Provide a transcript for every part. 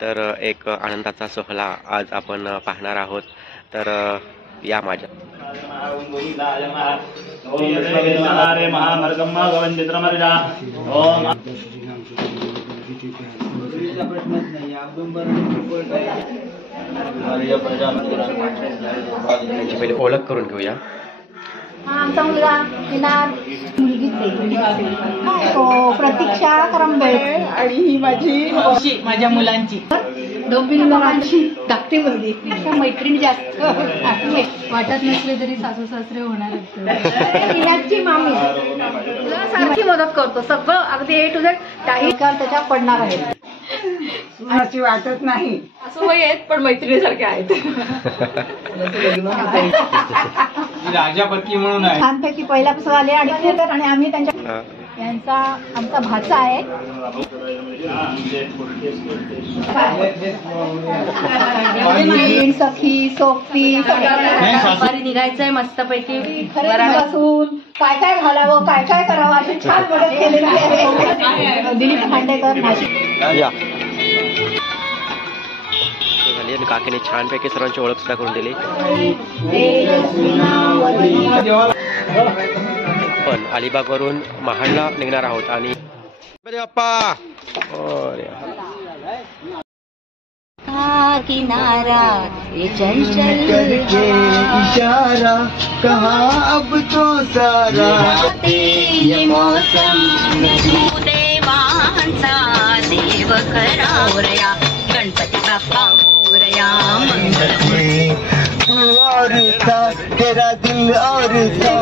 तर एक आनंदाचा सोहळा आज आपण पाहणार आहोत. तर या माझ्या त्यांची पहिले ओळख करून घेऊया. आमचा मुलगा मुलगीच आहे प्रतीक्षा करंबेळ आणि ही माझ्या मुलांची दोघींची धाकटी मुलगी. मैत्रीण जास्त वाटत नसले तरी सासू सासरे होणार. मीनाची मामी तुला सारखी मदत करतो, सगळं अगदी ए टू झेड. काही काळ त्याच्या पडणार आहे. अशी वाटत नाही असं वय आहेत पण मैत्रिणीसारखे आहेत. राजापती म्हणून आहे. छानपैकी पहिल्यापासून आले आणि आम्ही त्यांच्या यांचा आमचा भाचा आहे. सखी सोफी निघायचंय मस्तपैकी. बसून काय काय घालावं काय काय करावं अशी छान मदत केलेली आहे. दिलीप खांडेकर नाशिक झाली आणि काकीने छानपैकी सर्वांची ओळख सुद्धा करून दिली. पण अलिबागवरून महाडला निघणार आहोत आणि किनारा इशारा कहाँ अब तो सारा ये मौसम देवांचा देव खरा मोरया गणपती बाप्पा मोरया और था तेरा दिल और था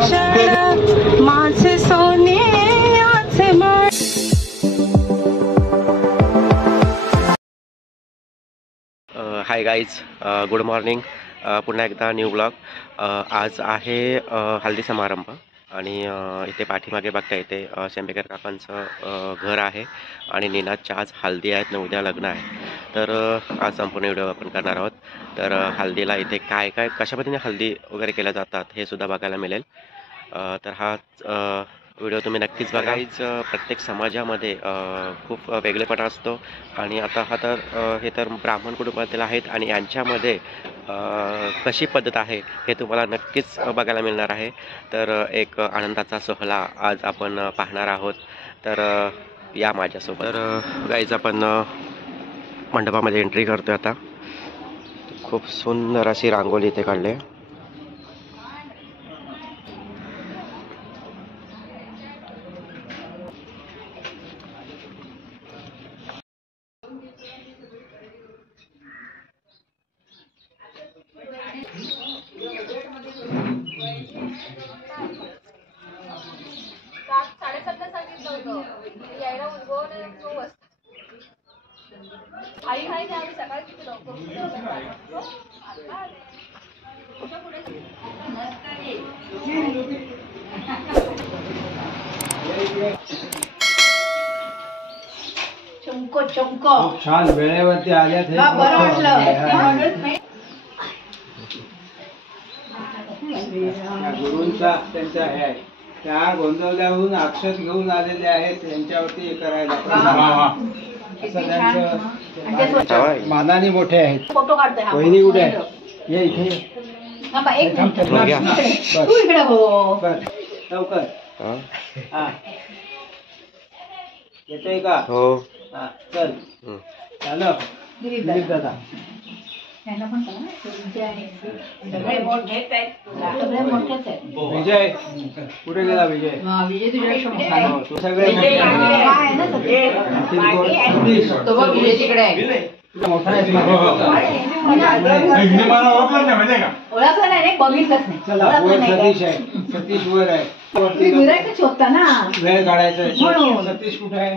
माझे सोने हाय गाईज, गुड मॉर्निंग. पुन्हा एकदा न्यू ब्लॉग. आज आहे हल्दी समारंभ आणि इथे पाठीमागे बघता येते शेंबेकर काकांचं घर आहे आणि नीनाच्या आज हल्दी आहेत आणि उद्या लग्न आहे. तर आज संपूर्ण व्हिडिओ आपण करणार आहोत. तर हल्दीला इथे काय काय कशा पद्धतीने हल्दी वगैरे केल्या जातात हे सुद्धा बघायला मिळेल. तर हा व्हिडिओ तुम्ही नक्कीच बघा. प्रत्येक समाजामध्ये खूप वेगळेपणा असतो आणि आता हा तर हे तर ब्राह्मण कुटुंबातील आहेत आणि यांच्यामध्ये कशी पद्धत आहे हे तुम्हाला नक्कीच बघायला मिळणार आहे. तर एक आनंदाचा सोहळा आज आपण पाहणार आहोत. तर या माझ्यासोबत. तर गाईज आपण मंडपामध्ये एंट्री करतोय आता. खूप सुंदर अशी रांगोळी इथे काढली आहे. चमको चमको छान वेळेवरती आल्यात. हे बरं वाटलं. गुरूंचा त्यांचा हे आहे, त्या गोंधवल्याहून अक्षत घेऊन आलेले आहेत त्यांच्यावरती करायला असं त्यांचं मानाने मोठे आहेत. फोटो काढतोय. वहिनी कुठे आहे? ये इथे लवकर. हा येतोय का? हो. हा चल झालं. दिलीप दादा विजय कुठे गेला? विजय सगळे मोठा ओळखलं नाही बघितलंच नाही. चला वर सतीश आहे. सतीश वर आहे. शोधता ना वेळ काढायचा. सतीश कुठे आहे?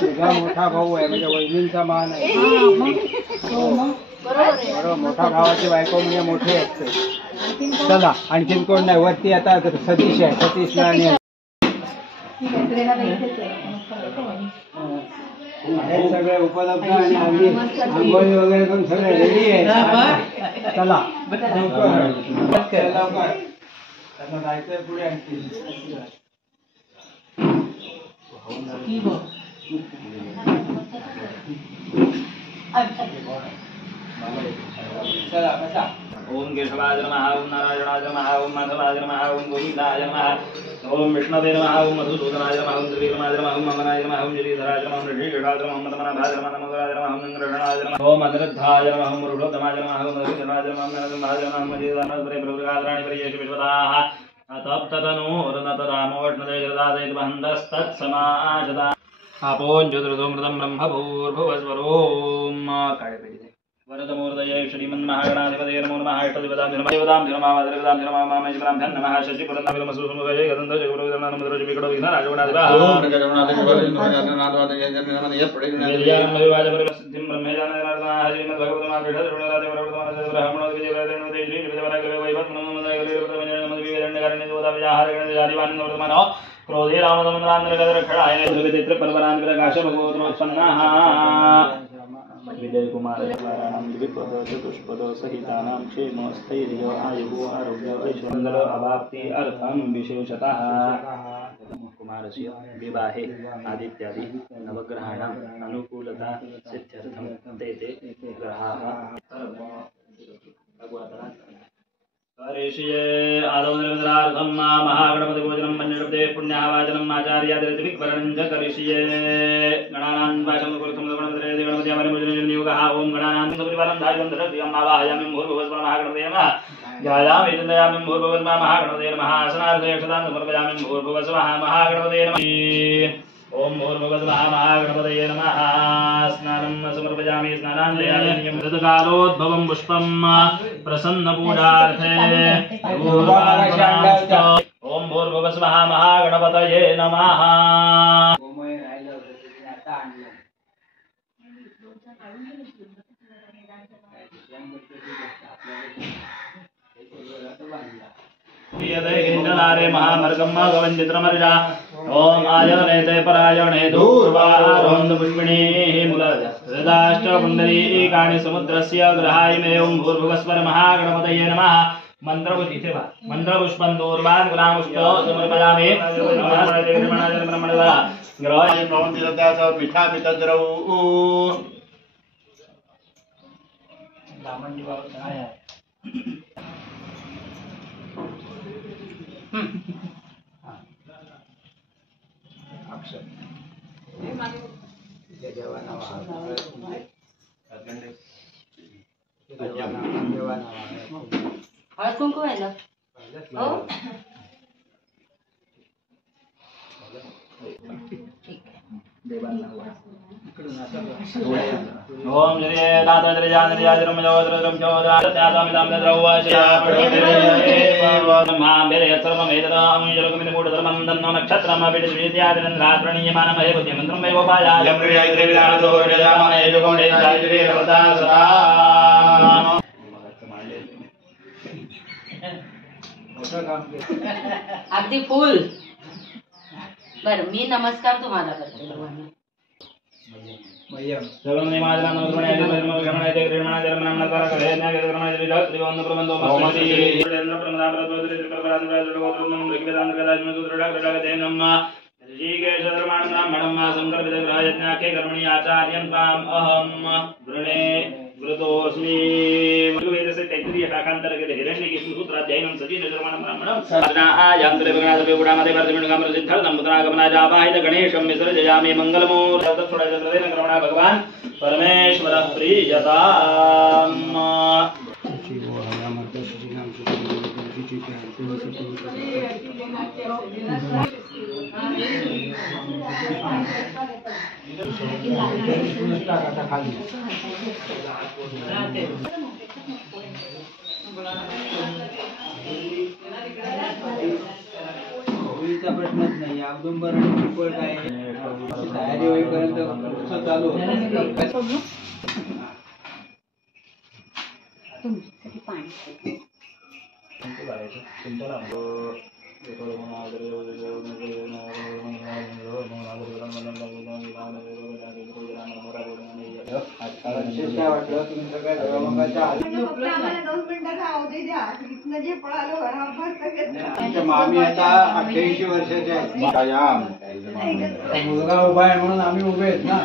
तुझा मोठा भाऊ आहे म्हणजे वहिनींचा मान आहे. बरोबर, मोठा भावाची बायको म्हणजे मोठी असते. चला आणखीन कोण नाही वरती. आता सतीश आहे. सतीशला आणि सगळे उपलब्ध आणि आंघोळी वगैरे पण सगळे रेडी आहे. चला लवकर जायचंय पुढे. आणखी चला बसा. ओम केशवाय नमः, ओम नारायणाय नमः, ओम माधवाय नमः, ओम गोविंदाय नमः, ओम विष्णवे नमः, ओम मधुसूदनाय नमः, ओम त्रिविक्रमाय नमः, ओम ममनाय नमः, ओम श्रीधराय नमः, ओम ऋषिकेशाय नमः, ओम मदमनाभाय नमः, ओम मंगलाय नमः, ओम इंद्रगणाय नमः, ओम अनिरुद्धाय नमः, ओम रुद्रमाय नमः, ओम हरिधराय नमः, ओम नरसिंहाय नमः, ओम मजीदानस्वरे प्रभुगात्राणि परियेषु विश्वदाः तप्ततनूर्नतरामोष्णदैर्दादयद्वहन्तस्तत्समाजदा आपोञ्जुद्रुतोमृतं ब्रह्मभूर्भुवस्वरोम वरदमूर्धये श्रीमन्महागणाधिपतये नमो नमः अष्टदिवदां देवतां धर्मावदरगदां धर्मामामेश्वरां नमः शशिपुरन्नविलमसुसुमुखये गदन्तजगुरुगदन्तनमद्रजविकडोविघ्न राजगुणाधिपः वेदयानमविवादपरिवसिद्धिं ब्रह्मेजानजनार्दनः श्रीमद्भगवतमादेशः क्रोधे रामदमनान्द्रगदरखड़ाय दुर्गतित्रपर्वरान्विरकाशभगवतमोत्पन्नः विजय कुमार चतुष्पद सहितानां क्षेमस्थैर्य आयुः आरोग्य ऐश्वर्य अवाप्ति अर्थं विशेषतः कुमारस्य विवाहे आदित्यादि नवग्रहाणाम् अनुकूलता सिद्ध्यर्थं ते ग्रहाः करिष्ये आदौनिर्विद्रार्थं महागणपतिपूजनं मन्यशब्दे पुण्यावाचनम् आचार्यादिर्विक्वरणं च करिष्ये गणानां वाचनं कुरुतं गणपतिरे गणपति अवनिपूजनं नियोगः ओम गणानां परिवारं धार्यं दर्शयामि आवाहयामि भूर्भुवस्वः महागणपतये नमः ध्यायामि चिन्तयामि भूर्भुवस्वः महागणपतये नमः आसनार्थे क्षतां समर्पयामि भूर्भुवस्वः महागणपतये नमः ओम भूर्भुवस्वः महागणपतये नमः स्नानं समर्पयामि स्नानाञ्जलिं ऋतुकालोद्भवं पुष्पं प्रसन्नपूजार्थे ओम भूर्भुवस्वः महागणपतये नमः इंद्रनारे महामर्गम गवंदित्रमर्जा ओम आयनेते परायणे दूर्वारोन्द पुष्पिणी मूलदाष्टपुण्डरीकाणि समुद्रस्य ग्रहायमे ओम भूर्भुवस्वर महागणपतये नमः मंत्रपुष्पं दूर्वान् गुणामुष्टो समर्पयामि ग्रहाय प्रवन्दितस्य पिठा पितद्रौ हळद कुंकू व्हायला हो ओम जय दातद्रजानर्याजरम योद्रम चोदात्यादामिदाम द्रवशया ब्रह्मांबरे सर्वमेतदां जलकमिनमूढधर्मं तन्नो नक्षत्रमभिद्विद्यादिनन्द्रात्रणीयमानमहे बुद्धिमन्त्रं वैवोपायाय प्रियैद्रिविलादोर्यजामहे युगोणे सायित्रे रवता सदा अगदी फुल बर मी नमस्कार तुम्हाला करते सर्वांना सर्वं निमाजनं नमस्कारं धर्मगमनाय ग्रहणाय धर्मनामकार करे न्याय धर्मनाय त्रिवन्न प्रबंधो मस्ति चन्द्र प्रमदाप्रद्वद्रि त्रिकल्परादिराजोगोत्रमं ऋग्वेदान्तकराजमसूत्रडागते नमः ऋषिकेश धर्माणं ब्राह्मणं शंकर विदग्रहयज्ञाखे कर्मणि आचार्यं ताम् अहं वृणे वृतोऽस्मि ऋग्वेदस्य तैत्तिरीय शाखान्तर्गते हिरण्यकेतु सूत्राध्ययनं सजीव धर्माणं ब्राह्मणं साधनायान्तरे भगनादपि उडामदे वर्धमिणुगामर सिद्धर्थं मुद्रागमनाजापाहित गणेशं विसर्जयामि मंगलमूर्तक्षुडचन्द्रदेन क्रमणा भगवान् परमेश्वरः प्रीयताम् होळीचा प्रश्नच नाही औदुंबर आणि पिंपळ काय तयारी होईपर्यंत उत्सव चालू होतो तुमच्यासाठी पाणी काय वाटलं तुम्ही सगळ्या आमच्या मामी आता 88 वर्षाच्या आहेत. मुलगा उभा आहे म्हणून आम्ही उभे आहेत ना.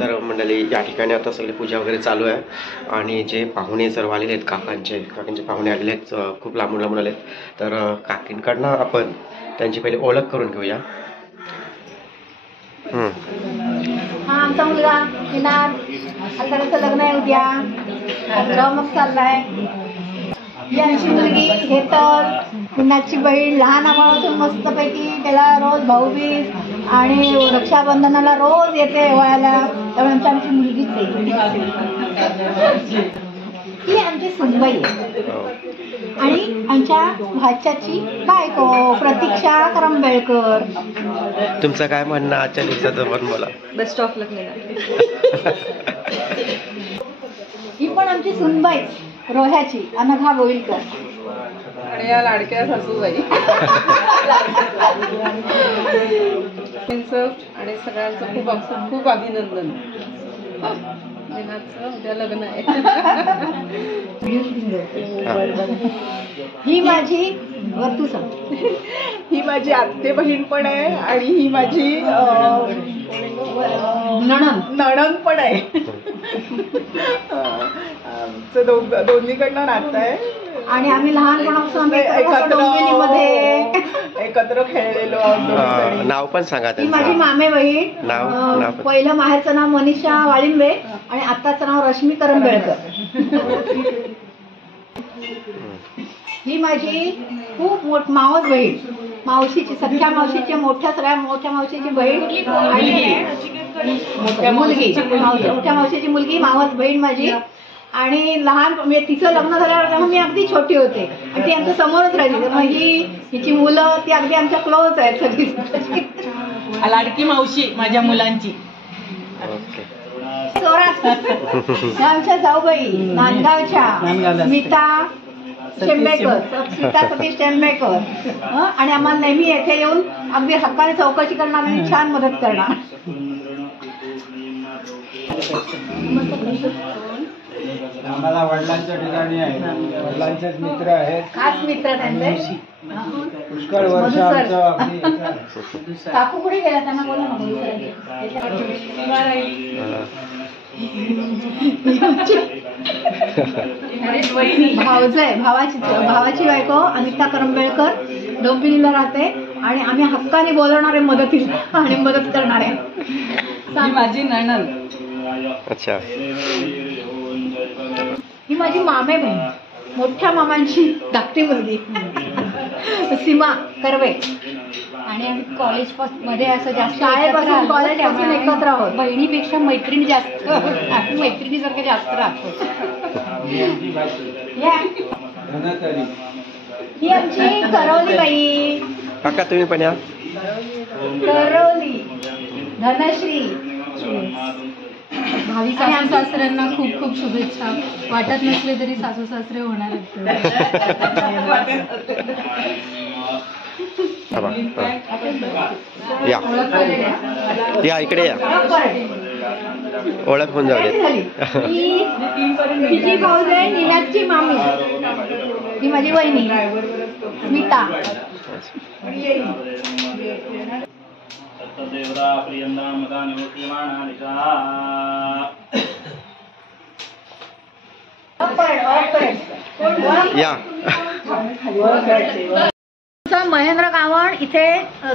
तर मंडळी या ठिकाणी आता सगळी पूजा वगैरे चालू आहे आणि जे पाहुणे सर्व आलेले आहेत काकांचे पाहुणे आलेले आहेत, खूप लांबून आलेत. तर काकींकडनं आपण त्यांची पहिले ओळख करून घेऊया. हा आमचा मुलगा विनाद, आता त्याचं लग्न आहे उद्या, मग चाललाय. ही आमची मुलगी हेतर, विनादची बहीण, लहान आम्हापासून मस्तपैकी त्याला रोज भाऊबीज आणि रक्षाबंधनाला रोज येते वयाला, त्यामुळे आमची मुलगीच आहे. ही आमची सुनबाई आहे आणि आमच्या भाच्याची बायको प्रतीक्षा करंबेळकर. तुमचं काय म्हणणं आजच्या दिवसाचं पण बोला. बेस्ट ऑफ लक. ही पण आमची सुनबाई रोह्याची अनघा बोईलकर आणि या लाडक्या सासूबाई आणि सगळ्यांचं खूप अभिनंदन. उद्या लग्न आहे. ही माझी तू सांग. ही माझी आत्ते बहीण पण आहे आणि ही माझी नणंद पण आहे. दोन्हीकडनं नातं आहे आणि आम्ही लहानपणापासून एकत्र खेळलेलो आहोत. नाव पण सांगा ही माझी मामे बहीण. नाव पहिलं माहेरचं नाव मनीषा वाळिंबे आणि आत्ताचं नाव रश्मी करंबेळकर. ही माझी खूप मावस बहीण, मावशीची सख्या मावशीची सगळ्या मोठ्या मावशीची बहीण आणि मुलगी, मोठ्या मावशीची मुलगी मावस बहीण माझी. आणि लहान म्हणजे तिचं लग्न झाल्यावर मी अगदी छोटी होते आणि ती आमच्या समोरच राहिली. मग हिची मुलं ती अगदी आमच्या क्लोज आहेत सगळी. लाडकी मावशी माझ्या मुलांची. आमच्या जाऊबाई नांदगावच्या स्मिता शेंबेकर, सीता सतीश शेंबेकर. आणि आम्हाला नेहमी येथे येऊन अगदी हक्काने चौकशी करणार आणि छान मदत करणार. आम्हाला वडिलांच्या ठिकाणी आहे, वडिलांचेच मित्र आहेत, खास मित्र त्यांचे. पुष्कळ वर्ष काकू कुठे गेला त्यांना बोला ना. भावाची बायको अनिता करंबेळकर डोंबिवलीला राहते आणि आम्ही हक्काने बोलवणारे मदतीला आणि मदत करणारे. माझी नणंद. अच्छा. ही माझी मामे बहीण, मोठ्या मामांची धाकटी मुलगी सीमा कर्वे. आणि आम्ही कॉलेज मध्ये असं जास्त शाळेपासून कॉलेजपासून एकत्र आहोत. बहिणीपेक्षा मैत्रिणी जास्त, आम्ही मैत्रिणीसारखे जास्त राहतो. ही आमची करवली बाई. काका तुम्ही पण या. करवली धनश्री. भावी सासू सासऱ्यांना खूप खूप शुभेच्छा. वाटत नसले तरी सासू सासरे होणार या इकडे या, ओळख होऊन जाऊ दे. तिची भाऊज आहे नीलाची मामी, ही माझी वहिनी स्मिता. देवता प्रियंदा मता निवृत्तिमाना निशा. या. महेंद्र गावण इथे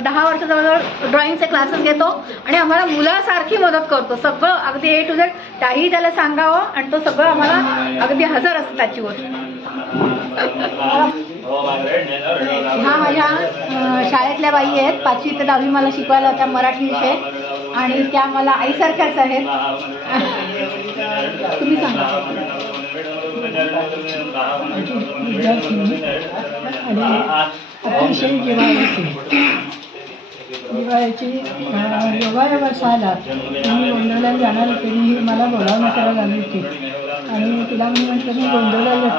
10 वर्ष जवळ ड्रॉइंगचे क्लासेस घेतो आणि आम्हाला मुलासारखी मदत करतो. सगळं अगदी A to Z त्याही त्याला सांगावं आणि तो सगळं आम्हाला अगदी हजर असतं त्याची गोष्ट. ह्या माझ्या शाळेतल्या बाई आहेत, 5वी ते 10वी मला शिकवायला होत्या मराठी विषय, आणि त्या मला आईसारख्याच आहेत. तुम्ही सांगा. अतिशय दिवाळीची योगायोग असा आला. मी गोंधळला जाणार होते, मी मला बोलावणं करायला आली होती आणि तिला मी म्हटलं मी गोंधळला येते,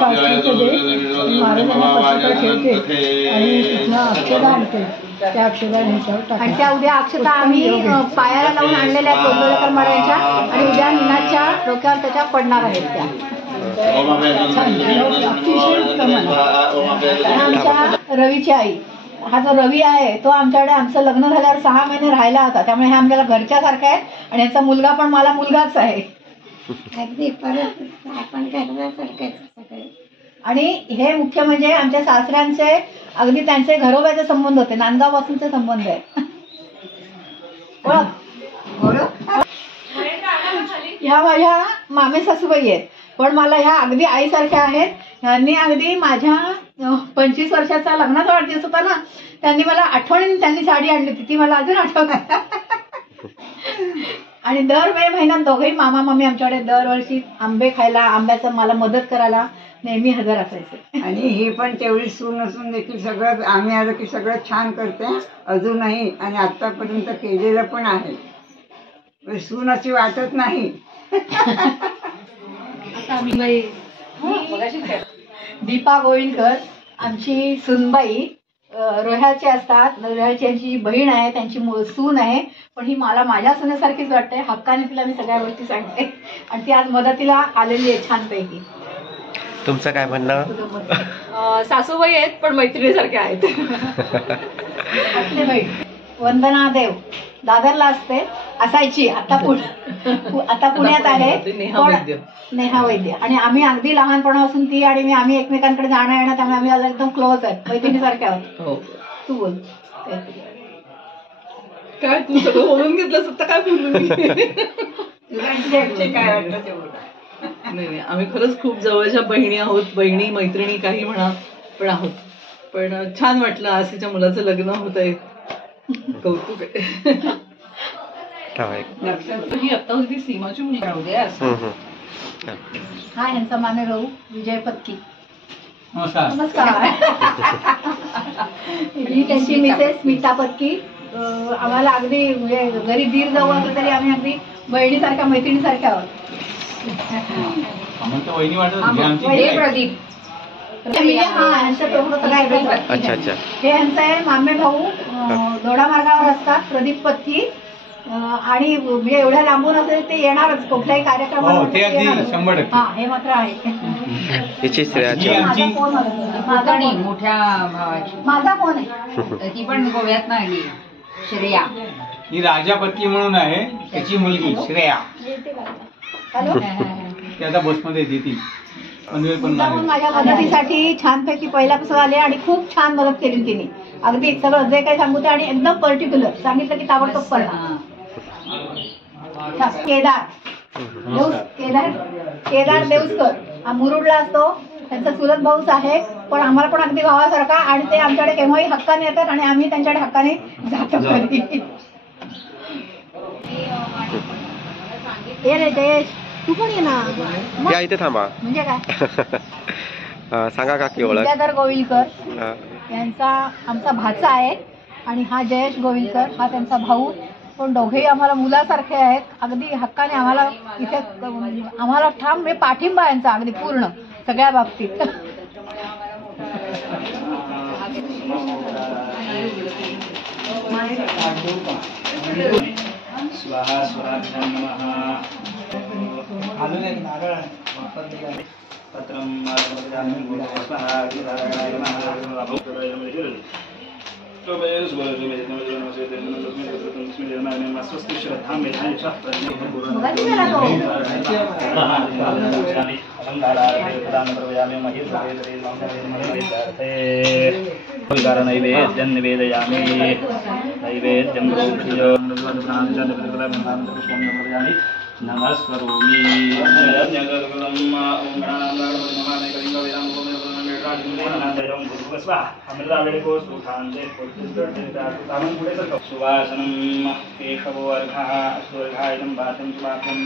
पत्रिका दे, मी महाराजांना पत्रिका ठेवते आणि तिथनं अक्षता आणते, त्या अक्षता ह्याच्यावर टाकते. आणि त्या उद्या अक्षता आम्ही पायाला लावून आणलेल्या आहेत गोंधळकर महाराजांच्या, आणि उद्या मीनाच्या डोक्यावर त्याच्या पडणार आहेत त्या. अतिशय उत्तम आहे. आमच्या रवीची आई, हा जो रवी आहे तो आमच्याकडे आमचं लग्न झाल्यावर 6 महिने राहिला होता, त्यामुळे हे आमच्याला घरच्या सारखा आहे आणि याचा मुलगा पण मला मुलगाच आहे. अगदी परत आपण घरासारखं सगळे. आणि हे मुख्य म्हणजे आमच्या सासऱ्यांचे अगदी त्यांचे घरोब्याचे संबंध होते, नांदगाव पासूनचे संबंध आहे. ह्या माझ्या मामे सासूबाई आहेत, पण मला ह्या अगदी आईसारख्या आहेत. ह्यांनी अगदी माझ्या 25 वर्षाचा लग्नाचा वाढदिवस होता ना, त्यांनी मला आठवणीने त्यांनी साडी आणली होती, ती मला अजून आठवत. आणि दर मे महिन्यात दोघेही मामा मामी आमच्याकडे दरवर्षी आंबे खायला, आंब्याचं मला मदत करायला नेहमी हजर असायचे. आणि ही पण तेवढी सून असून देखील सगळं आम्ही आलं की सगळं छान करते अजूनही, आणि आतापर्यंत केलेलं पण आहे. सून अशी वाटत नाही. दीपा गोविंदकर आमची सुनबाई रोह्याचे असतात, रोह्याची यांची बहीण आहे, त्यांची सून आहे, पण ही मला माझ्या सुनेसारखीच वाटते. हक्काने तिला मी सगळ्या गोष्टी सांगते आणि ती आज मदतीला आलेली आहे छानपैकी. तुमचं काय म्हणणं? सासूबाई आहेत पण मैत्रिणीसारख्या आहेत. असले बहीण वंदना देव दादरला असते, असायची, आता पुण्यात आहे, नेहा वैद्य. आणि आम्ही अगदी लहानपणापासून ती आणि मी आम्ही एकमेकांकडे जाणं येणं, त्यामुळे आम्ही आज एकदम क्लोज आहेत, मैत्रिणीसारख्या आहोत. तू बोल काय, तू सगळं बोलून घेतलंस आता, काय बोलू मी? काय वाटतं तेवढं. नाही, आम्ही खरंच खूप जवळच्या बहिणी आहोत, बहिणी मैत्रिणी काही म्हणा पण आहोत. पण छान वाटलं आज तिच्या मुलाचं लग्न होत आहे, कौतुक आहे. ही आता होती सीमाची मुलगी हा यांचा माने राहू विजय पत्की. नमस्कार. ही त्यांची मिसेस स्मिता पत्की. आम्हाला अगदी म्हणजे घरी दीर जाऊ असलं तरी आम्ही अगदी बहिणीसारख्या मैत्रिणीसारख्या आहोत. प्रदीप अच्छा अच्छा. हे यांचं आहे मामे भाऊ, दोडा मार्गावर असतात, प्रदीप पत्की. आणि म्हणजे एवढ्या लांबून असेल ते येणारच कुठल्याही कार्यक्रमाला. हा, हे मात्र आहे. मोठ्या भावाची माझा फोन आहे, ती पण गोव्यात नाही, श्रेया. ही राजा पत्की म्हणून आहे, त्याची मुलगी श्रेया. हॅलो, ती आता बसमध्ये येते. ती माझ्या मदतीसाठी छानपैकी पहिल्यापासून आले आणि खूप छान मदत केली तिने. अगदी सगळं जे काही सांगू ते, आणि एकदम पर्टिक्युलर सांगितलं की ताबडतोब करणार. केदार देवसकर हा मुरुडला असतो, त्यांचा चुलत भाऊच आहे, पण आम्हाला पण अगदी भावासारखा. आणि ते आमच्याकडे केव्हाही हक्काने येतात आणि आम्ही त्यांच्याकडे हक्काने जातो. ये रे जयेश, तू पण ये ना. या इथे थांबा. म्हणजे काय सांगा काकी ओळख. विद्याधर गोविलकर यांचा आमचा भाचा आहे, आणि हा जयेश गोविलकर हा त्यांचा भाऊ. पण दोघेही आम्हाला मुलासारखे आहेत, अगदी हक्काने आम्हाला इथे आम्हाला ठाम म्हणजे पाठिंबा यांचा अगदी पूर्ण सगळ्या बाबतीत. स्वाहा स्वराभ्यां नमः. पत्रं स्वाहा गिराणाय नमः. स्वस्ति श्रद्धा मेधाय नैवेद्यं निवेदयामि. नैवेद्यं नमस्करोमि यज्ञकृतं ओम गणानां नमामि कलिंग वेदां गोमें राजमुद्रानां गुरुवस्वा अमृतावेको सुखान्ते तामं पुढे सर सुवासनं केशवो अर्घः अस्वर्घायनं भातं स्वापं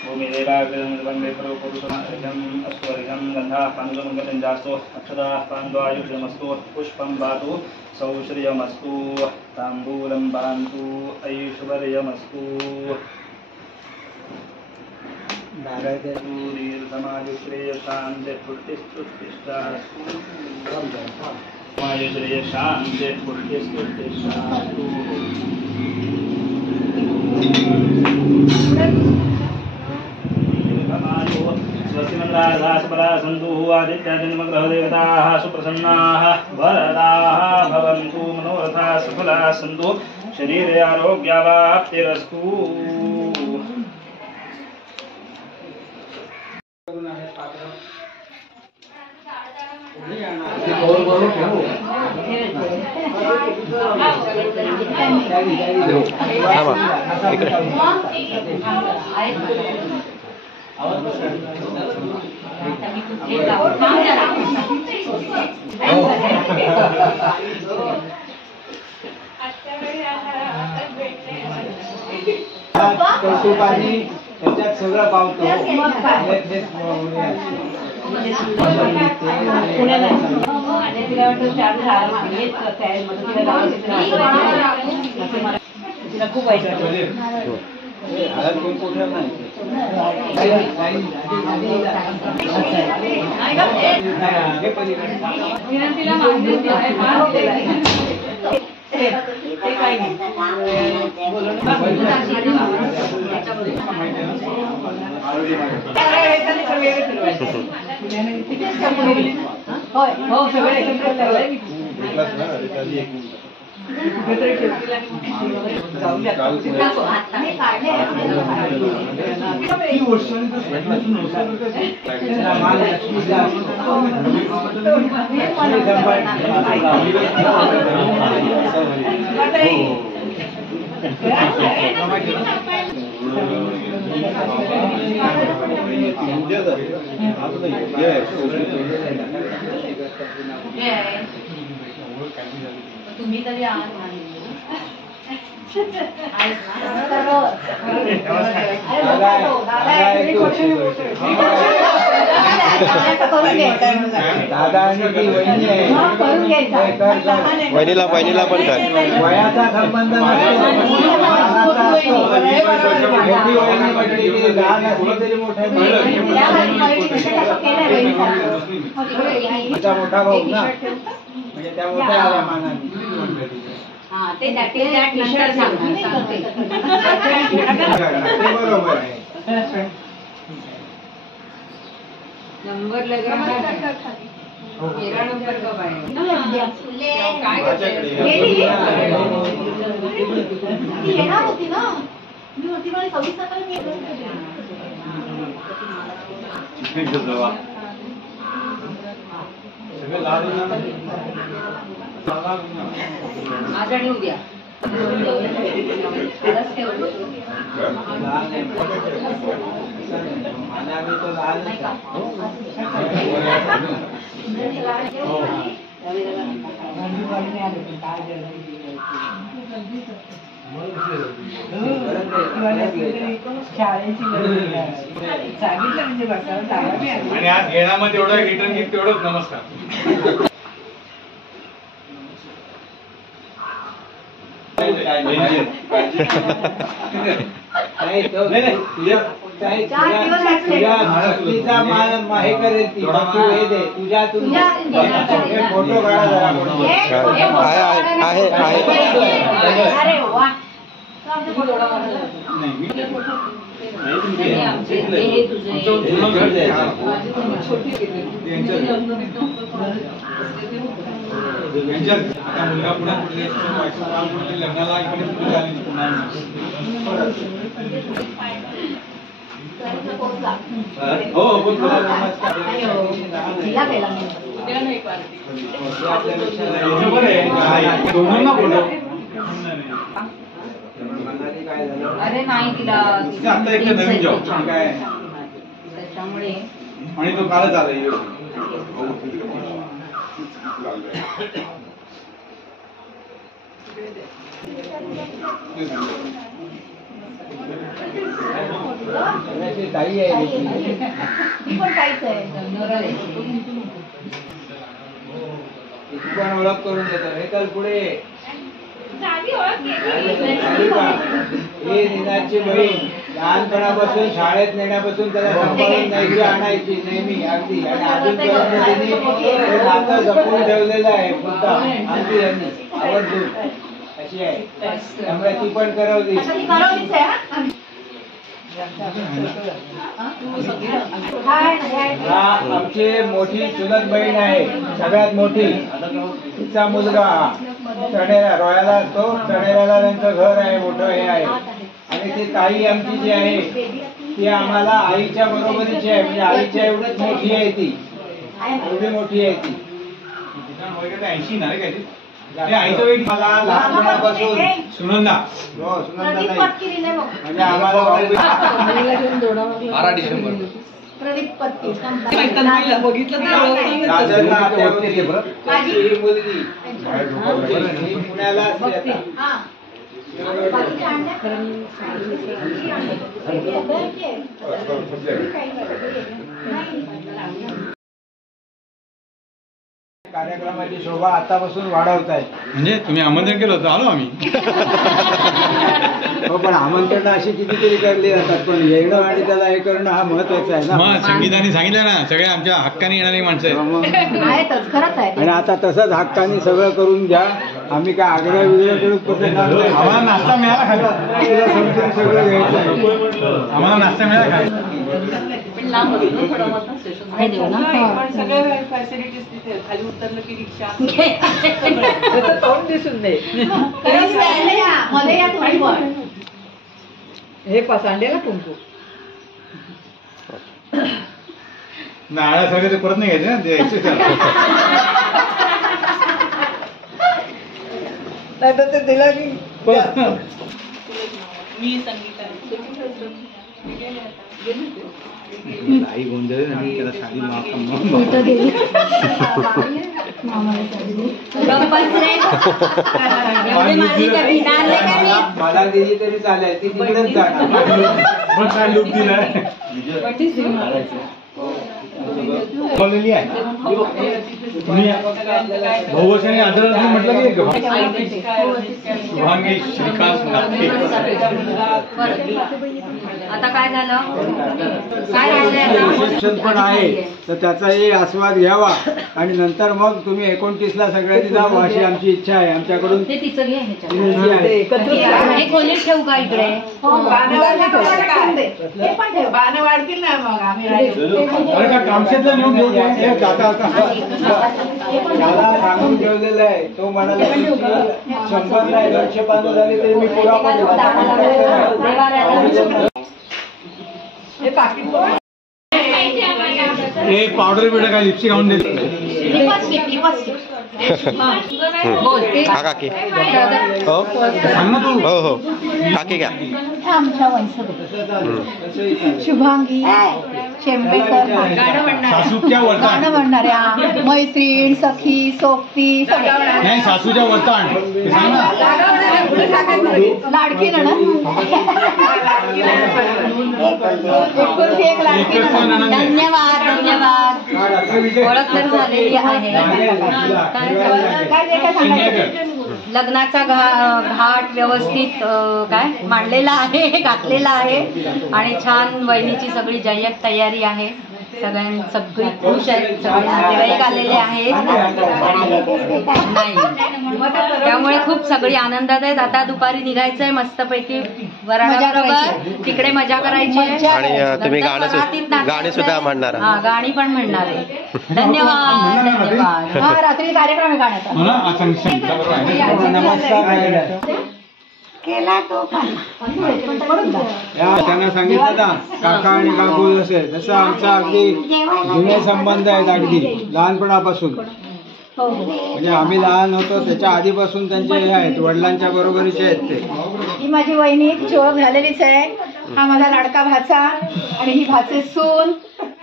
भूमिदेवाग्रं वन्दे पुरुषोत्तमं अस्वर्घं गन्धा पाण्डुगं जास्तो अक्षदा पाण्डवायुषमस्तु पुष्पं पातु सौश्रियमस्तु ताम्बूलं पान्तु ऐश्वर्यमस्तु शांति स्वस्तिमन्दासपरा आदित्यादिनमग्रहदेवताः सुप्रसन्नाः वरदाः भवन्तु मनोरथाः सफलाः सन्तु शरीरे आरोग्यावाप्तिरस्तु। कौतुकाने त्याच्यात सगळं पावतो खूप वाईट तुम्ही तरी आहात वहिनीला पण कर. वयाचा संबंध मोठा भाऊ ना म्हणजे त्या मोठ्या आल्या मानाने बरोबर आहे. नंबर लगा मेरा नंबर कब आएगा? येणार होती ना मी होती मला 26 आज आणि उद्या आणि आज घेण्यामध्ये एवढं रिटर्न गिफ्ट तेवढंच. नमस्कार. हे करेल ती हे दे तुझ्या फोटो काढा जरा. आहे अरे वा मुलगा पुढे लग्नाला हो मध्ये काय झालं? अरे नाही तिला आता एक नवीन जॉब काय त्याच्यामुळे आणि तो कालच आला ताई आहे ती पण काहीच आहे. तिची पण ओळख करून देतो. हे चल पुढे. ही निनादची बहीण लहानपणापासून शाळेत नेण्यापासून त्याला सांभाळून न्यायची आणायची नेहमी अगदी आणि अजूनपर्यंत त्यांनी हे नातं जपून ठेवलेलं आहे. मुद्दा आमची यांनी आवर्जून अशी आहे. त्यामुळे ती पण करवली. ती करवलीच आहे हा? हा आमची मोठी चुलत बहीण आहे. सगळ्यात मोठी. तिचा मुलगा चढेला रोयाला असतो. चढेला त्यांचं घर आहे. मोठं हे आहे. आणि ती ताई आमची जी आहे ती आम्हाला आईच्या बरोबरीची आहे. म्हणजे आईच्या एवढीच मोठी आहे ती. एवढी मोठी आहे ती. 80 ना रे काय आईचं वेळ मला लहानपणापासून सुनंदा हो सुनंदा प्रदीप ताई. पत्की दिले बघ. म्हणजे आम्हाला 12 डिसेंबर प्रदीप पत्की बघितलं तर दादरला आत्या होती. माझी ही मुलगी ही पुण्याला असते आता. हा बाकीचे आणले? कार्यक्रमाची शोभा आतापासून वाढवत आहे. म्हणजे तुम्ही आमंत्रण केलं होतं आलो आम्ही. हो पण आमंत्रण अशी कितीतरी करली जातात पण येणं आणि त्याला हे करणं हा महत्वाचा आहे ना. मग संगीताने सांगितलं ना सगळ्या आमच्या हक्काने येणारी माणसं आहेत. आहेतच खरंच आहे. आणि आता तसंच हक्काने सगळं करून घ्या. आम्ही काय आग्रह विग्रह करून आम्हाला नाश्ता मिळाला खायला. समजून सगळं घ्यायचं. आम्हाला नाश्ता मिळाला खायला. पण लांब असतो थोडा मात्र स्टेशन आहे देऊ ना? पण सगळ्या फॅसिलिटीज तिथे खाली उतरलं की रिक्षा तोंड दिसून दे. मध्ये या तुम्ही पण. हे पसांडेला कुंकू नाळ्या सगळे ते परत नाही घ्यायचे ना ते नाही तर ते दिला की मी आई गोंधळ आणि त्याला साडी उलटं दिली. मामाला साडी दिली. मला दिली तरी चालेल. ती तिकडेच जाणार. पण काय लुक दिलाय बोललेली आहे. तुम्ही भाऊ वर्षांनी आदर म्हटलं की शुभांगी श्रीकांत नागटे. आता काय झालं? काय राहिलंय रिसेप्शन पण आहे तर त्याचाही आस्वाद घ्यावा आणि नंतर मग तुम्ही 29ला सगळ्यांनी जावं अशी आमची इच्छा आहे. आमच्याकडून ते तिचं घे ह्याच्यात. विनंती आहे. हे खोलीत ठेवू का इकडे? हे पण ठेव. बाण वाढतील ना मग आम्ही राहिलो. अरे का कामशेतला नेऊन देऊ द्या. हे काका त्याला सांगून ठेवलेलं आहे. तो म्हणाला 100 नाही 150 पानं झाली तरी मी पुरा पण हे पाकिट हे पावडर बिडर काय लिपस्टिक आणून देते. हा काकी हो सांग ना तू. हो हो काकी घ्या. आमच्या वंशज शुभांगी चेंबेकर सासूच्या वरताण गाणं म्हणणाऱ्या मैत्रीण सखी सोबती सगळ्या नाही सासूच्या वरताण ते सांग ना. लाडकी नणंद एकुलती एक लाडकी नणंद. धन्यवाद धन्यवाद. ओळख तर झालेली आहे. काय ते काय सांगायचं? लग्नाचा घाट व्यवस्थित काय मांडलेला आहे घातलेला आहे आणि छान वहिनीची सगळी जय्यत तयारी आहे. सगळी खुश आहेत. सगळे नातेवाईक आलेले आहेत. नाही त्यामुळे खूप सगळी आनंदात आहेत. आता दुपारी निघायचंय मस्तपैकी वराडाबरोबर तिकडे मजा करायची आहे. आणि तुम्ही गाणी सुद्धा म्हणणार आहात. हा गाणी पण म्हणणार आहे. धन्यवाद धन्यवाद. हा रात्री कार्यक्रम आहे गाण्याचा. हो ना आता संगीताबरोबर आहे ना. नमस्कार. केला तो त्यांना सांगितलं ना काका आणि काकू जसे तसं आमचा अगदी जुने संबंध आहेत. अगदी लहानपणापासून म्हणजे आम्ही लहान होतो त्याच्या आधीपासून त्यांचे हे आहेत. वडिलांच्या बरोबरीचे आहेत ते. ही माझी वहिनी, तिची ओळख झालेलीच आहे. हा माझा लाडका भाचा आणि ही भाचे सून.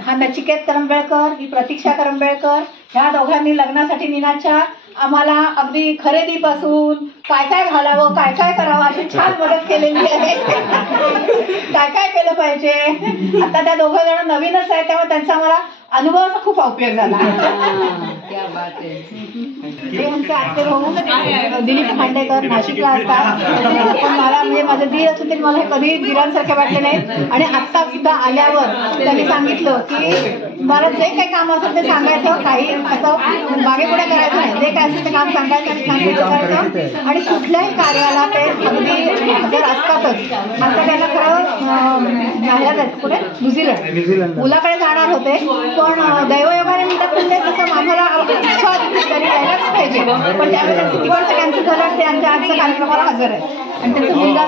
हा नचिकेत करंबेळकर, ही प्रतीक्षा करंबेळकर. ह्या दोघांनी लग्नासाठी नीनाच्या आम्हाला अगदी खरेदीपासून काय काय घालावं, काय काय करावं अशी छान मदत केलेली आहे. काय काय केलं पाहिजे. आता त्या दोघं जण नवीनच आहेत त्यामुळे त्यांचा आम्हाला अनुभवाचा खूप उपयोग झाला. हे आमचे आत्ते भाऊ दिलीप खांडेकर नाशिकला असतात. पण मला म्हणजे माझे दीर असून तरी मला हे कधी दीरांसारखे वाटले नाही. आणि आत्ता सुद्धा आल्यावर त्यांनी सांगितलं की मला जे काही काम असेल ते सांगायचं, काही असं मागे पुढे करायचं नाही. जे काय असेल ते काम सांगायचं आणि सांगायचं करायचं. आणि कुठल्याही कार्याला ते अगदी हजर असतातच. आता त्यांना खरं बाहेर जायचं कुठे न्यूझीलंड मुलाकडे जाणार होते. पण दैवयोगाने म्हणतात ते तसं आम्हाला इच्छा होती तरी यायलाच पाहिजे. पण त्यावेळेस तिकडचं कॅन्सल झालं. ते आमच्या आजच्या कार्यक्रमाला हजर आहे आणि त्यांचा मुलगा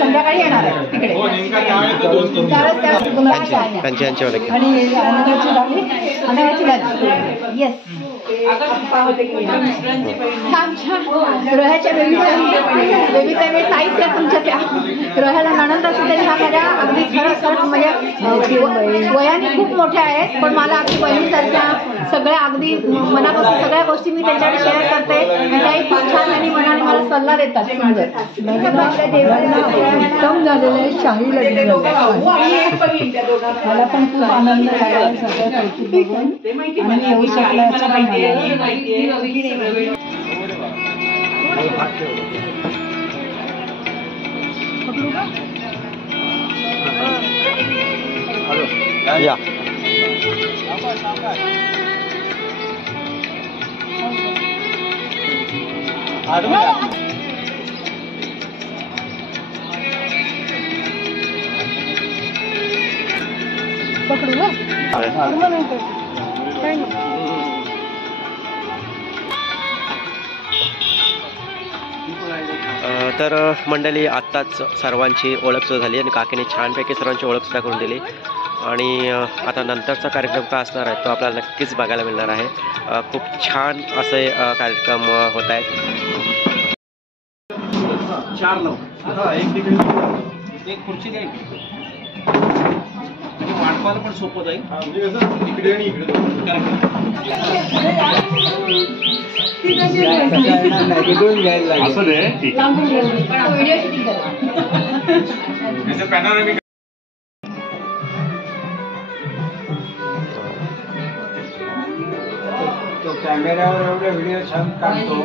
संध्याकाळी येणार आहे तिकडे. आणि अनगाची भाजी येस छान छान. रोह्याच्या बेबीचा मी ताईच आहे तुमच्या. त्या रोह्याला नणंद असून ह्या माझ्या अगदी खरंच म्हणजे वयाने खूप मोठ्या आहेत. पण मला अगदी बहिणीसारख्या सगळ्या अगदी मनापासून सगळ्या गोष्टी मी त्यांच्याकडे शेअर करते. आणि त्याही खूप छान आणि मनाने मला सल्ला देतात. सुंदर उत्तम झालेलं आहे. शाही लग्न मला पण खूप आनंद झाला सगळं कौतुक बघून. आणि येऊ शकला याचा पण मला या पकडू तर मंडळी आत्ताच सर्वांची ओळख सुद्धा झाली आणि काकीने छानपैकी सर्वांची ओळख सुद्धा करून दिली. आणि आता नंतरचा कार्यक्रम काय असणार आहे तो आपल्याला नक्कीच बघायला मिळणार आहे. खूप छान असे कार्यक्रम होत आहेत. 4-9 एक खुर्ची द्या. वाटपाला पण सोपं जाईल. इकडे आणि इकडे असं रे पॅनोरामिक. तो कॅमेऱ्यावर एवढे व्हिडिओ छान काढतो.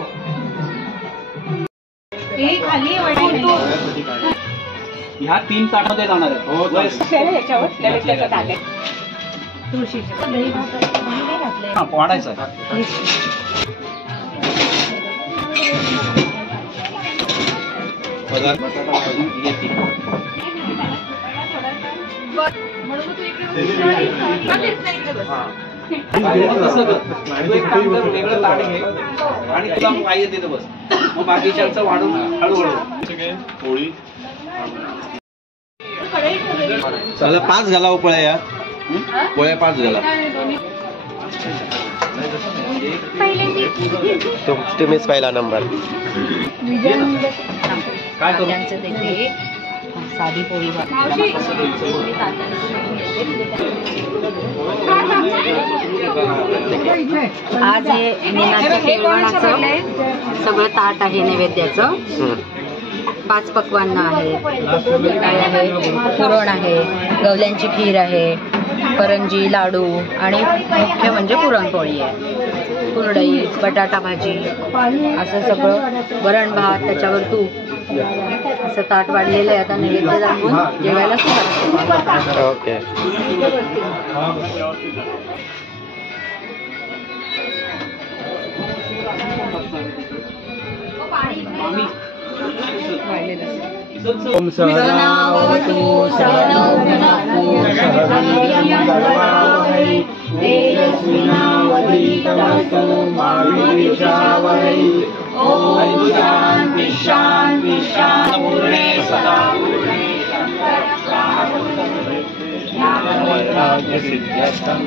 ह्या 3 ताटामध्ये जाणार आहे. हो वाढायचं वेगळं ताट घे आणि तुला पाहिजे तिथं बस. मग बाकीच्या वाढून हळूहळू पोळी. चला 5 घाला हो पोळ्या. या पोळ्या 5 घाला. तुम्हीच पहिला नंबर. काय करू साधी पोळी आज हे नीनाच्या केळवणाचं सगळं ताट आहे नैवेद्याचं. 5 पक्वान्न आहे. काय आहे पुरण आहे, गवल्यांची खीर आहे, करंजी, लाडू आणि मुख्य म्हणजे पुरणपोळी आहे. कुरडई, बटाटा भाजी असं सगळं. वरण भात त्याच्यावर तूप असं ताट वाढलेलं आहे. आता नैवेद्य दाखवून जेवायला सुरुवात. ओके. ओम सहनावतु सहनौ भुनक्तु तेजस्विनावधीतमस्तु मा विद्विषावहै. ओम शांति शांति शांति सदा सिद्ध्यर्थं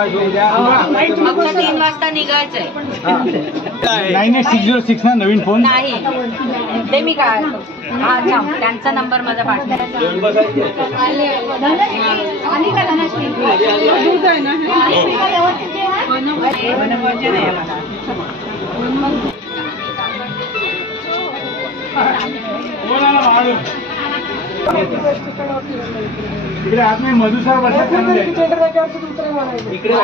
आकाश होऊ द्या. फक्त 3 वाजता निघायचंय. 9606 ना नवीन फोन नाही ते मी काय हा थांब त्यांचा नंबर माझा पाठवा. आणि का धनश्री दूध आहे ना हे? व्यवस्थित इकडे आतमध्ये मधुसर वर्षात इकडे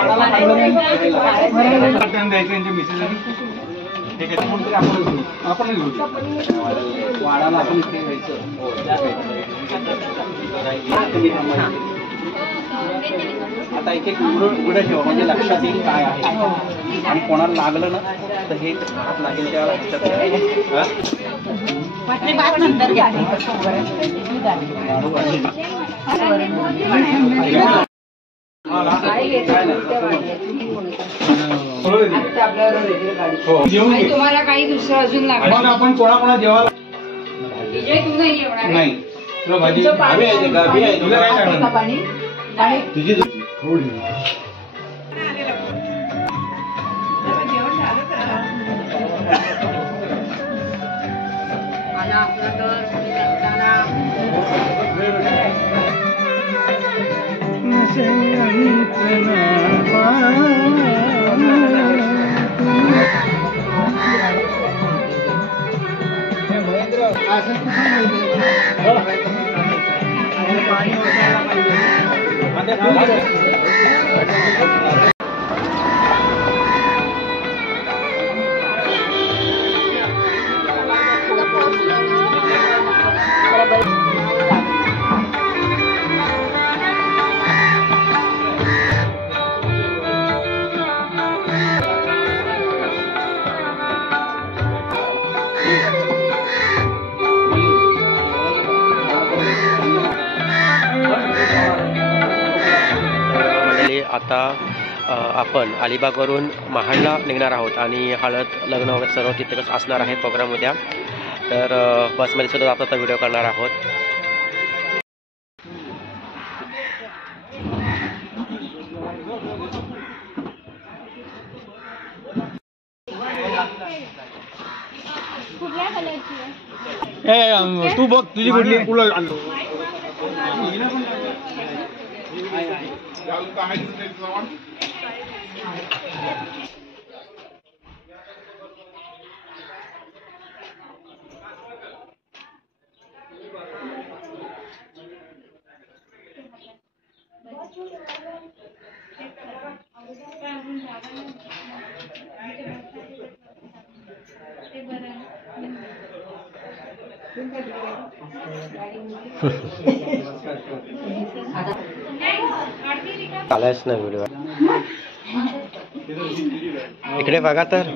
द्यायचं मिसेस आपणच घेऊ वाडाला आपण इथे आता एक एक उघडं ठेवा म्हणजे लक्षात येईल काय आहे आणि कोणाला लागलं ना तर हे हात लागेल त्या नंतर घ्या. तुम्हाला काही दुसरं अजून लागणार मग आपण कोणाकोणा जेवायला नाही तुला भाजी गावी आहे गावी आहे तुला काय लागणार तुझी थोडी आता आपण अलिबागवरून महाडला निघणार आहोत आणि हळद लग्न वगैरे सर्व तिथेच असणार आहे प्रोग्राम उद्या. तर बसमध्ये सुद्धा आता व्हिडिओ करणार आहोत. तू बघ तुझी कुठली चालायच ना व्हिडिओ. इकडे बघा तर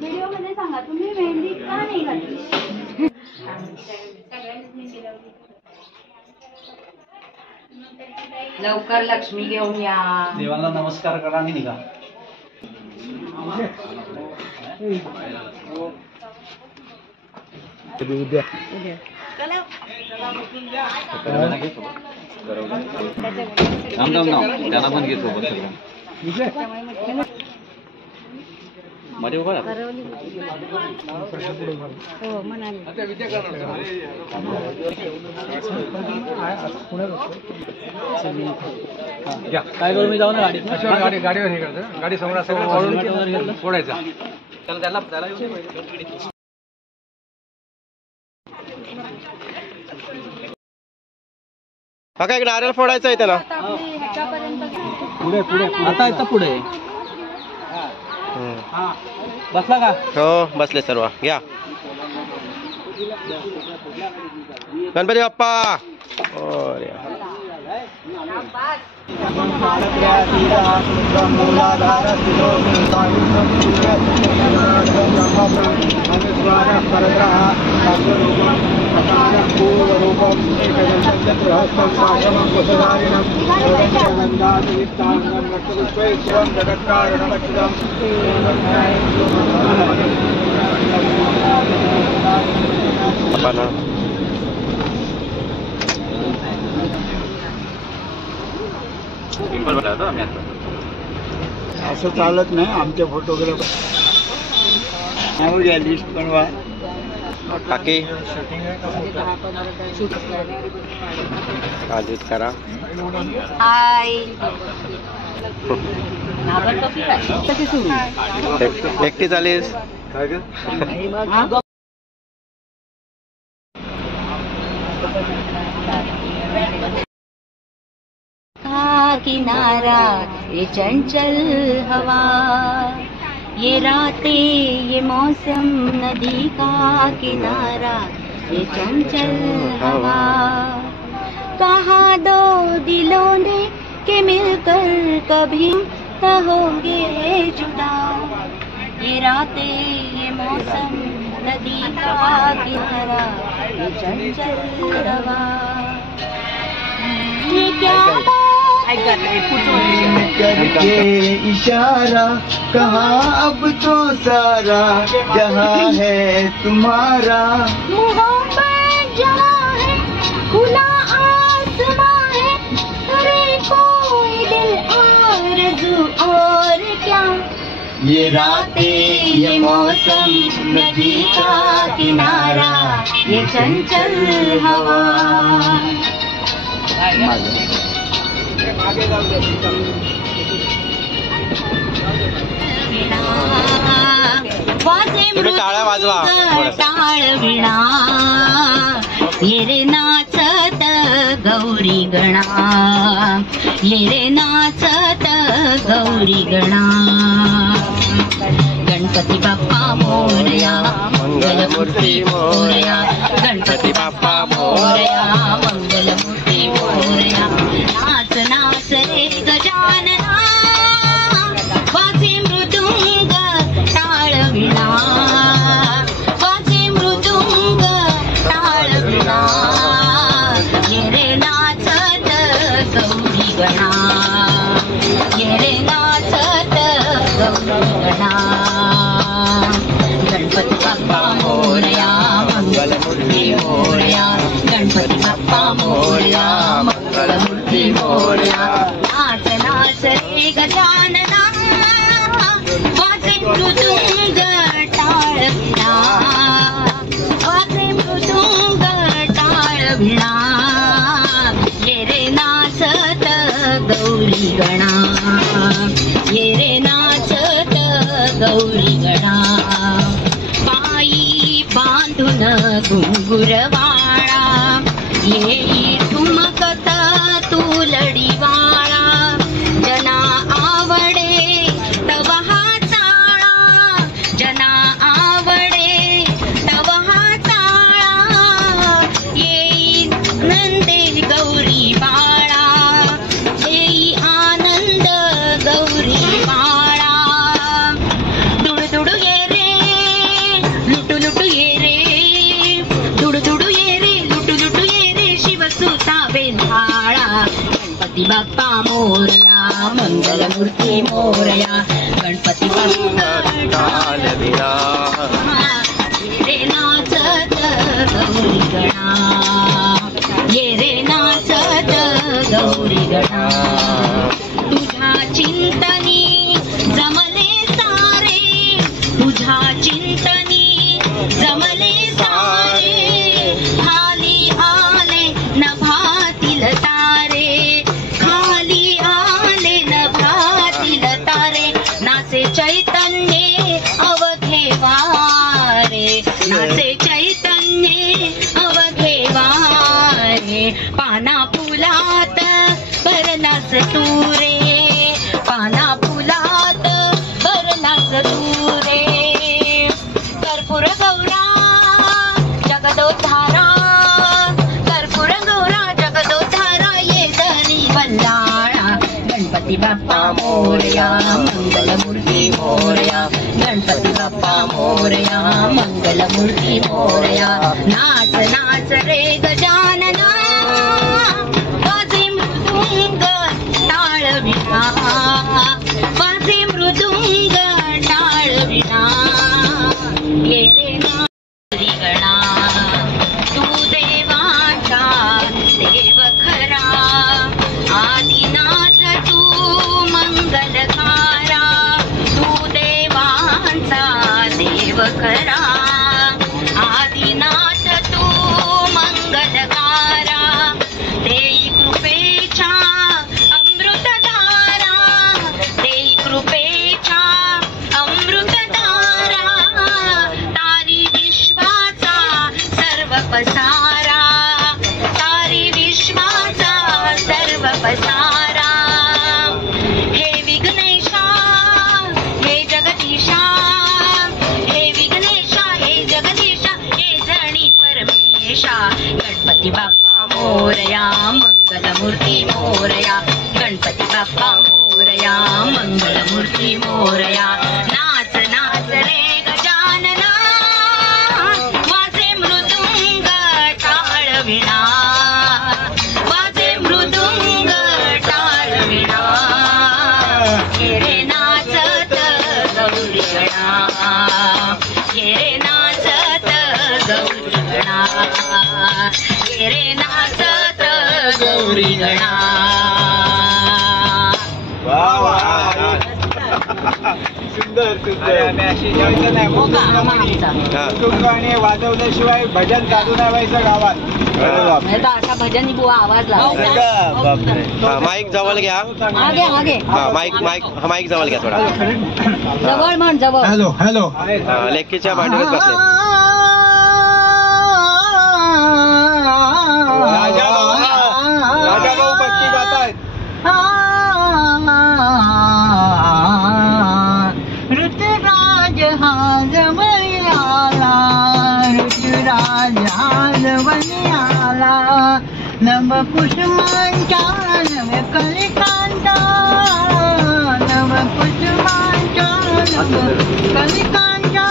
व्हिडिओ मध्ये सांगा तुम्ही मेहंदी का नाही घातली. लवकर लक्ष्मी घेऊन या. देवाला नमस्कार करा आणि निघा. त्यांना पण घेतो मध्ये उभा काय करू मी जाऊ ना गाडीवर हे करतो गाडी समोर सोडायचा त्याला बघा एक नारळ फोडायचं आहे त्याला. पुढे पुढे आता येतं पुढे बसला का. हो बसले सर्व. घ्या गणपती बाप्पा. पिंपल भरला होता आम्ही आता. असं चालत नाही. आमच्या फोटोग्राफर घ्या, लिस्ट बनवा. काकी आदित करा. हाय. एकटी चालीस. का किनारा ये चंचल हवा, ये रातें ये मौसम, नदी का किनारा ये चंचल हवा. कहा दो दिलों ने कि मिलकर कभी न होंगे जुदा, ये रातें ये मौसम, नदी का किनारा ये चंचल हवा. ये क्या करके इशारा कहा अब तो सारा जहां है तुम्हारा. मोहब्बत जहाँ है, खुला आसमां है, करे कोई दिल आरज़ू और क्या. ये रातें ये मौसम, नदी का किनारा ये चंचल हवा. तुम्ही टाळ्या वाजवा. टाळ विणा ये रे नाचत गौरी गणा, ये रे नाचत गौरी गणा. गणपती बाप्पा मोरया, मंगलमूर्ती मोरया, गणपती बाप्पा मोरया, मंगलमूर्ती मोरया. नाच नाच रे गजानना, वाजे मृदुंग टाळ विणा, वाजे मृदुंग टाळ विणा. ये रे नाचत गौरी गणा, ये रे नाचत गौरी गणा. गणपती बाप्पा मोरया, मंगलमूर्ती मोरया, गणपती बाप्पा मोरया, मंगलमूर्ती मोरया. नाच नाच रे गजानना, वाजे मृदुंग टाळ विणा, वाजे मृदुंग टाळ विणा. ये रे नाचत गौरी गणा, ये रे नाचत गौरी गणा. पायी बांधून घुंगुरवाळा, येई ठुमकत तू लढीवाळा. जना आवडे तव हा चाळा, जना आवडे तव हा चाळा. येई नंदे गौरी बाळा, येई आनंद गौरी बाळा. दुडू ये रे, लुटू लुटू ये रे, दुडू ये रे, लुटू ये रे, शिवसुता बेंधाळा. गणपती बाप्पा मोरया, मंगलमूर्ती मोरया, गणपती बाप्पा टाळ विणा. ये रे नाचत गौरी गणा, ये रे नाचत गौरी गणा. तुझ्या चिंतनी जमले सारे, तुझ्या चिंतनी जमले सारे. खाली आले नभातील तारे, खाली आले नभातील तारे. नाचे चैतन्य अवघे वारे, नाचे चैतन्य अवघे वारे. पाना फुलात भरलास तू रे, पाना फुलात भरलास तू रे. कर्पूर गौरा जगदोद्धारा, कर्पूर गौरा जगदोद्धारा. ये धनी बल्लाळा. गणपती बाप्पा मोरया, मंगलमूर्ती मोरया, गणपती बाप्पा मोरया, मंगलमूर्ती मोरया. नाच नाच रे गजानना, वाजे मृदुंग टाळ विणा, वाजे मृदुंग टाळ विणा. ये रे गौरी गणा, तू देवाचा देव खरा, आदिनाथ तू मोरया नाच नाच रे गजानना वाजे मृदुंग टाळ विणा वाजे मृदुंग टाळ विणा ये रे नाचत गौरी गणा ये रे नाचत गौरी गणा ये रे नाचत गौरी गणा. सुंदर सुंदर आणि वाजवल्याशिवाय भजन चालू नाही व्हायचं गावात. असा भजनी बुवा आवाज लावला. माईक जवळ घ्या. आगे आगे माईक जवळ घ्या थोडा. जवळ म्हण जवळ. Hello hello. लेकीच्या मांडीवर बसले. राजाभाऊ पत्ती गातायत. ऋतुराज हा जवळ आला ऋतुराज हा जवळ आला नव कुसुमांच्या नव कलिकांता नव कुसुमांच्या नव कलिकांता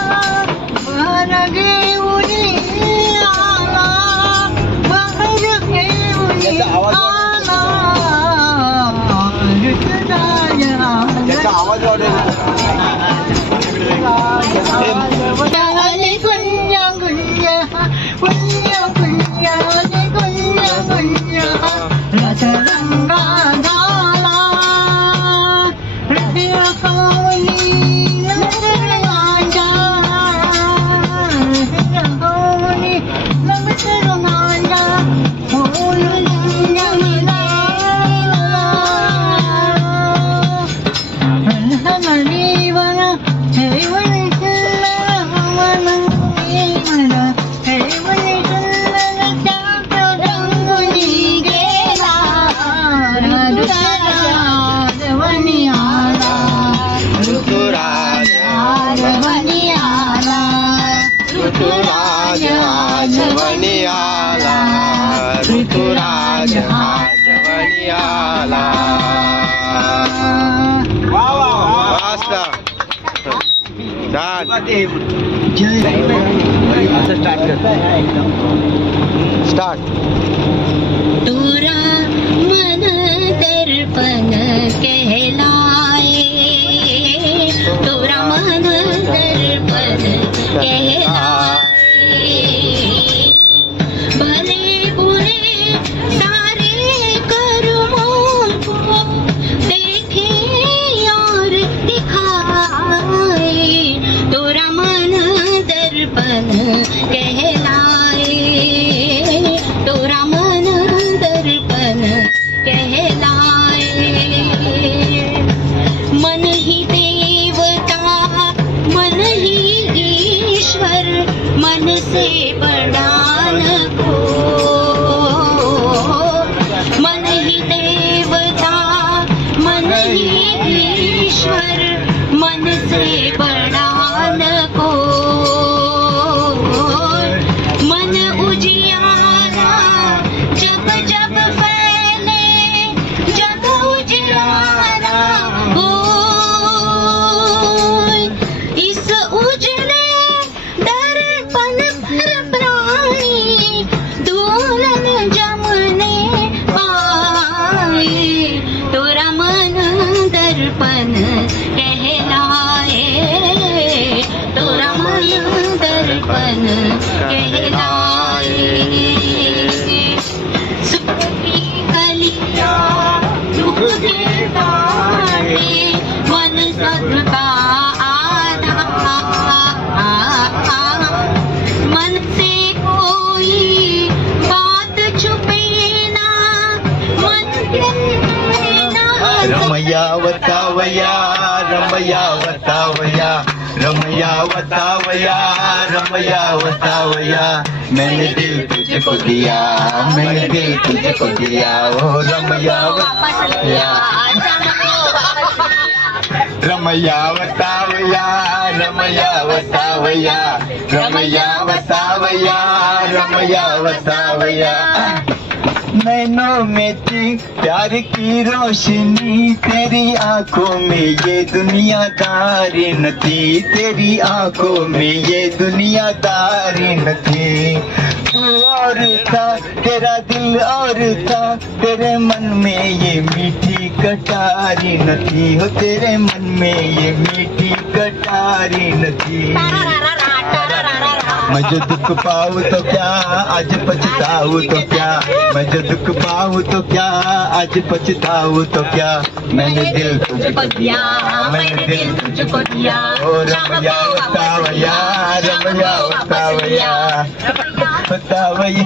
बहर घेऊन आला बहर घेऊन आला ऋतुराज हा आवाज वाढेल. गुंज गुंज गुंज गुंज गुंज गुंज रसरंगा झाला हृदय कौली नवतरुणांच्या हृदय कौली नवतरुणांच्या बोलून जमला हनहनीवन हेवन सुंदर हेवन हेवन सुंदर त्या रंगुनी गेला ऋतुराज वनी आला ऋतुराज वनी आला ऋतुराज वनी आला ऋतुराज वनी आला. मस्त. छान. स्टार्ट. तोरा मन दर्पण कहलाए तोरा मन दर्पण कहलाए भले बुरे सारे कर्मों को देखे और दिखाए तोरा मन दर्पण कहलाए तोरा मन दर्पण कहलाए मन ही देवता मन ही ईश्वर मन से बड़ा न को मन ही देवता मन ही ईश्वर मन से बड़ा न को मन उजियारा जब जब फैले जब उजियारा हो इस उजले दर्पण पर प्राणी दोलन जमने पाए तोरा मन दर्पण कहलाए तोरा मन दर्पण कहलाए सुख की कलिया दुख के दाने मन सदका मन से कोई बात छुपे ना मन के ना रमया वतावया रमया वतावया रमया वतावया रमया वतावया मैंने दिल तुझको दिया मैंने दिल तुझको दिया ओ रमया वतावया रमया वतावया रमया वतावया रमया वतावया रमया वतावया नैनों में थी प्यार की रोशनी, तेरी आंखों में ये दुनियादारी न थी, तेरी आंखों में ये दुनियादारी न थी। तू और था तेरा दिल और था, तेरे मन में ये मीठी कटारी न थी, हो तेरे मन में ये मीठी कटारी न थी। मैं जो दुख पाऊँ तो क्या आज पछताऊँ तो क्या, मैं जो दुख पाऊँ तो क्या आज पछताऊँ तो क्या, मैंने दिल तुझको दिया, मैंने दिल तुझको दिया। ओ रमैया बतावैया, रमैया बतावैया, बतावैया।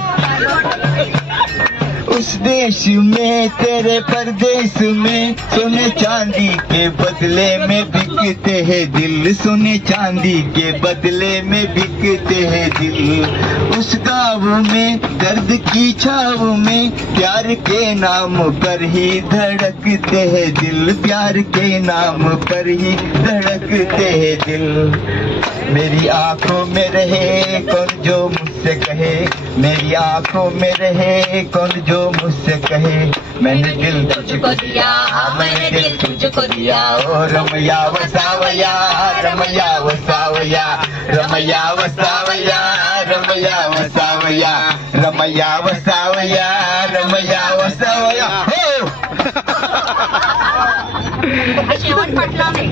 उस देश में तेरे परदेश में सोने चांदी के बदले में बिकते हैं दिल, सोने चांदी के बदले में बिकते हैं दिल। उस गाँव में दर्द की छाव में प्यार के नाम पर ही धड़कते हैं दिल, प्यार के नाम पर ही धड़कते हैं दिल। मेरी आंखों में रहे कौन जो मुझसे कहे, मेरी आंखों में रहे कौन जो मुझसे कहे, मैंने दिल तुझको दिया, मैंने दिल तुझको दिया। ओ रमैया वसावैया, रमैया वसावैया, रमैया वसावैया, रमैया वसावैया, रमैया वसावैया, रमैया वसावैया। शेवट पटला नाही.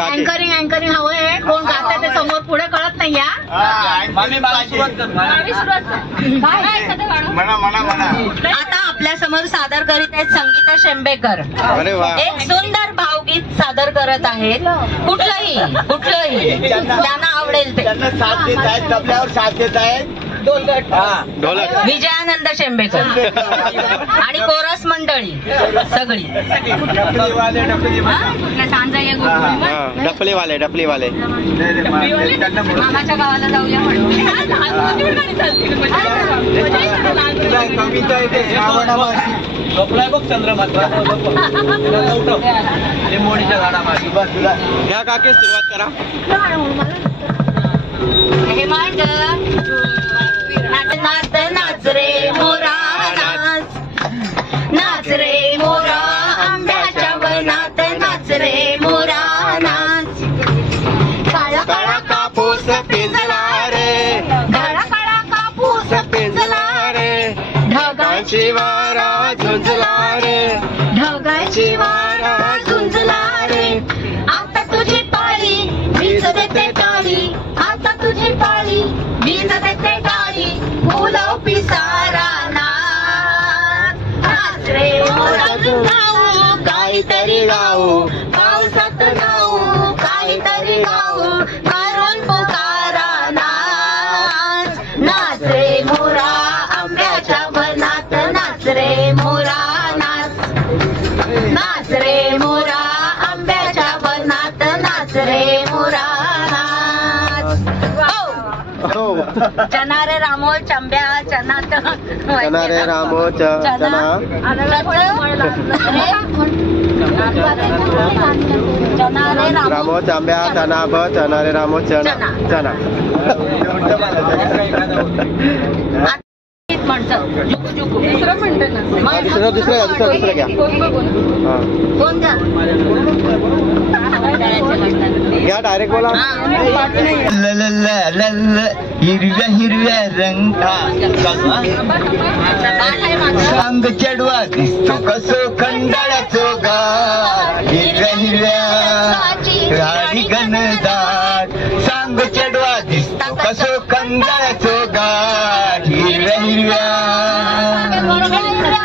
अँकरिंग हवं आहे. कोण गाताय ते समोर पुढे कळत नाही. आता आपल्या समोर सादर करीत आहेत संगीता शेंबेकर. एक सुंदर भावगीत सादर करत आहेत. कुठलंही त्यांना आवडेल ते. साथ देत आहेत, तबल्यावर साथ देत आहेत विजयानंद शेंबेकर आणि कोरस मंडळी सगळी. डफलीवाले मामाच्या गावाला जाऊया म्हणून. बघ चंद्रमाता लिंबोणीच्या झाडामागे घ्या काके सुरुवात करा. हे मांड नाच नाच रे मोरा नाच, नाच रे मोरा आंब्याच्या वनात, नाच रे मोरा नाच. काळा काळा कापूस पिंजला रे, काळा काळा कापूस पिंजला रे, ढगाची वारा झुंजला रे, ढगाची वारा झुंजला रे. आता तुझी पाळी वीज देते टाळी, आता तुझी पाळी वीज देते टाळी. फुलं पिसारा नाच, नाच रे मोरा गाऊ, काहीतरी गाऊ पावसात गाऊ, काहीतरी गाऊ करून पुकारा नाच. नाच रे मोरा आंब्याच्या वनात, नाच रे मोरा नाच, नाच रे मोरा आंब्याच्या वनात, नाच रे मोरा नाच. चना रे रामो चंब्या चनात, चना रे रामो चना रामो चांब्या चना ब चना रे रामो चना चना. दुसरं म्हणते ना. दुसरं घ्या. कोण घ्या डायरेक्ट बोला. हिरव्या हिरव्या रंगा सांग चढवा दिसतो कसो खंडाळ्याचो गा, हिरव्या हिरव्या राणी घनदाट सांग चढवा दिसतो कसो खंडाळ्याचो गा, हिरव्या हिरव्या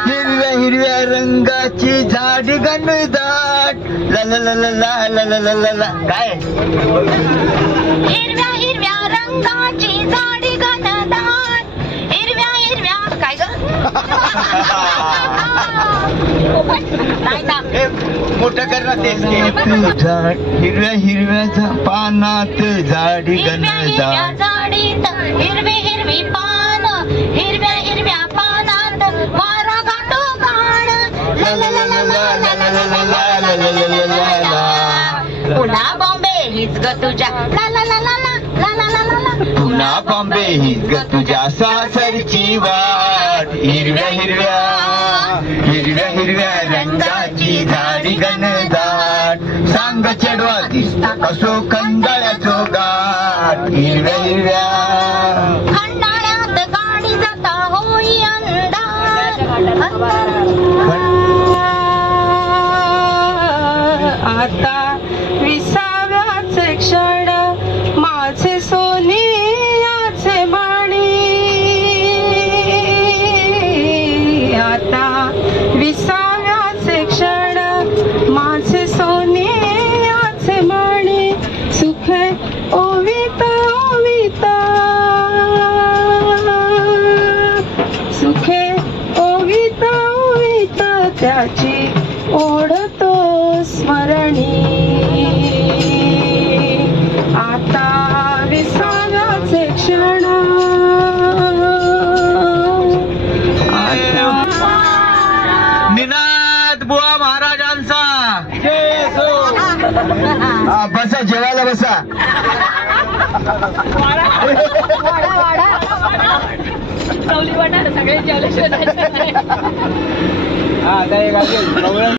हिरव्या हिरव्या रंगाची झाड घनदाट. ला ला ला ला ला ला ला ला ला. काय हिरव्या हिरव्या रंगाची झाडी घनदाट, हिरव्या हिरव्या काय ग मोठं करणार तेच झाड हिरव्या हिरव्या पानात झाडी घनदाट, झाडीत हिरवी हिरवी पान, हिरव्या हिरव्या पानात वारा गातो गाण. ला ला ला ला ला ला ला ला ला ला ला ला. पुन्हा बॉम्बे हीच ग तुझ्या ला ला ला ला ला ला ला ला ला. पुन्हा बॉम्बे ही ग तुझ्या सासरची वाट. हिरव्या हिरव्या हिरव्या हिरव्या रंगाची झाडी घनदाट. सांग चढवा दिसता कसो कंदळ्याचो गाठ. हिरव्या हिरव्या खंडाळ्यात गाडी जाता होई अंधार. आता विसाव्याचे क्षण माझे सोनियाचे माणी. आता विसाव्याचे क्षण माझे सोनियाचे माणी. सुखे ओविता ओविता सुखे ओविता ओविता त्याची ओढतो स्मरणी. आता विसाव्याचे क्षण निनाद बुवा महाराजांचा. बसा जेवायला बसा. सगळे जेवल्याशिवाय आता एक असेल